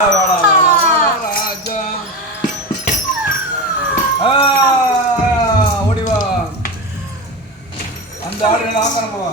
ஓடிவா. ஓடி வா அந்த ஆடு ஆக்கிரமோ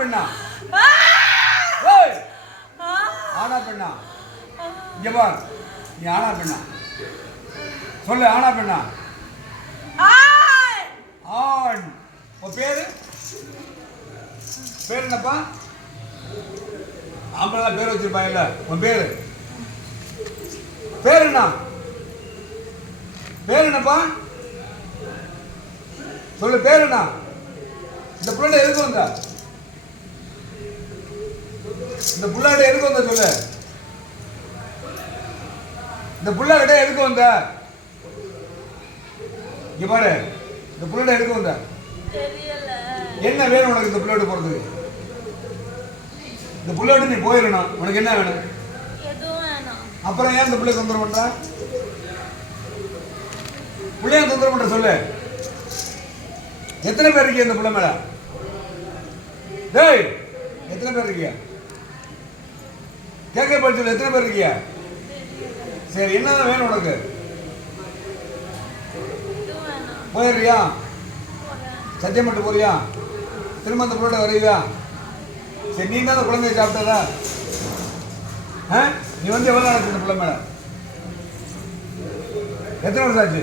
பெண்ணா? ஆனா பெண்ணா? இங்க பார். நீ ஆனா பெண்ணா? சொல்லு ஆனா பெண்ணா? ஆண். உன் பேரு? பேர் என்னப்பா? ஆம்பளை பேர் வச்சிருப்பாங்கல்ல உன் பேரு? பேர் என்ன? பேர் என்னப்பா? சொல்லு பேர் என்ன? இந்த புள்ளாட எதுக்கு வந்த? இந்த புள்ளாட எதுக்கு வந்த சொல்லு? இந்த புள்ளாட எதுக்கு வந்த? இங்க பாரு இந்த புள்ளாட எதுக்கு வந்த? என்ன வேணும் உனக்கு இந்த புள்ளோடு போறதுக்கு? இந்த புள்ளோடு நீ போயிடணும் உனக்கு என்ன வேணாம்? அப்புறம் ஏன் இந்த பிள்ளை தொந்தரவு பண்ற? பிள்ளைய தொந்தரவு பண்ற சொல்லு. எத்தனை பேர் இருக்கீங்க இந்த பிள்ளை மேல? டேய் எத்தனை பேர் இருக்கீங்க? கேட்க படிச்சல எத்தனை பேர் இருக்கீங்க? சரி என்ன வேணும் உனக்கு? போயிடுறியா? சத்தியம் மட்டும் போறியா? திரும்ப அந்த பிள்ளோட சரி நீ தான் அந்த குழந்தைய சாப்பிட்டதா? ஆ? நீ வந்து எவ்வளோ நாள் இந்த பிள்ளை மேல? எத்தனை வருஷம் ஆச்சு?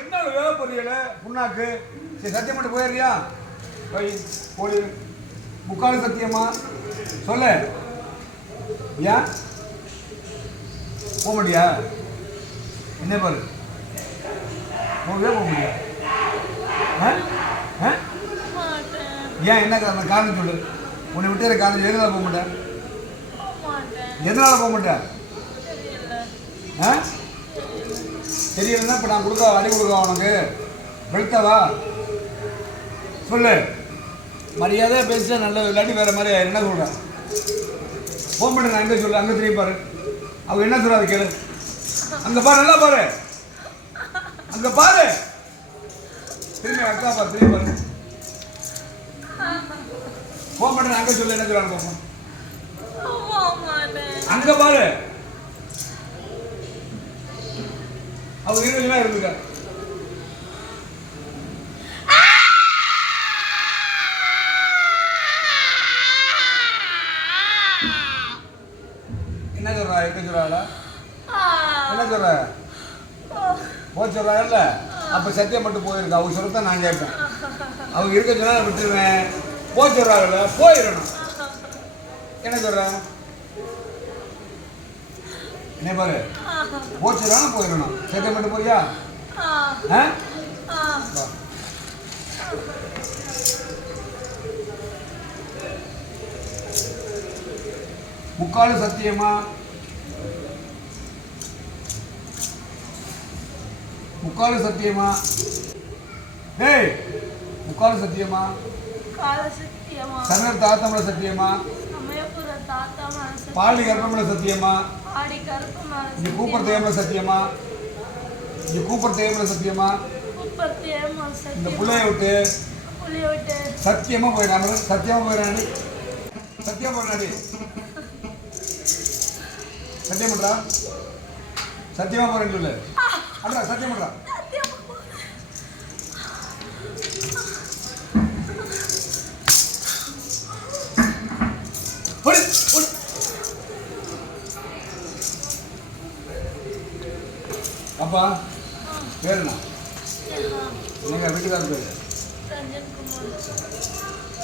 என்ன வேலை பொரியல புண்ணாக்கு? சரி சத்தியம் மட்டும் போயிடுறியா? போய் போடு முக்கால் சத்தியமா? சொல்லு. ஏன் போக முடியா என்ன பாரு? போகவே போக முடியா ஆ? ஆ? ஏன் என்ன காரணம் காரணம் சொல்லு. உன்னை விட்டு காரணம் எதனால போக மாட்டேன் எதனால போக மாட்டேன் ஆ? தெரியலன்னா இப்போ நான் கொடுக்க அடி கொடுக்க உனக்கு? வெளுத்தவா? சொல்லு. மரியாதையாக பேசிட்டா நல்லது. இல்லாட்டி வேறு மாதிரி என்ன சொல்கிறேன் போக மாட்டேன் நான் எங்கே சொல்லு அங்கே திரும்பி பாரு. அவங்க என்ன சொல்கிறாரு கேளு. அங்கே பாரு நல்லா பாரு. அங்கே பாரு. திரும்பி அக்கா பாரு திரும்பி பாரு. போக மாட்டேன் அங்கே சொல்லு என்ன சொல்கிறாங்க பாப்போம். அங்க பாரு. அவங்க இருபதுலாம் சொல்றா இருக்க சொல்றாளா என்ன சொல்ற? போக சொல்றாங்கல்ல அப்ப சத்தியம் மட்டும் போயிருக்கா. அவங்க சொல்றத நான் கேட்பேன் அவங்க இருக்க சொன்னா நான் விட்டுருவேன். போக சொல்றாங்கல்ல போயிடணும். என்ன சொல்ற? என்ன பாரு. போக சொல்றாங்க போயிடணும். சத்தியம் மட்டும் போறியா? ஆ. வா. முக்காலு சத்தியமா? முக்காலு சத்தியமா? டேய் முக்காலு சத்தியமா? கால சத்தியமா? சனர் தாத்தமல சத்தியமா? சமயபுர தாத்தா மனசு பாலி கர்ப்பமல சத்தியமா? ஆடி கருப்பு இங்க மனசு கூப்பர் தேவமல சத்தியமா? இங்க கூப்பர் தேவமல சத்தியமா? இந்த சத்தியமா? புள்ளைய விட்டு சத்தியமா போயிடாம சத்தியமா போயிடாடி சத்தியமா போயிடாடி சத்தியம் பண்றா? சத்தியமா போறேன்னு சொல்லு. அண்ணா சத்தியம் பண்ணுறா அப்பா பேர் என்ன? எங்க வீட்டுக்காரர் பேரு? ரஞ்சன் குமார்.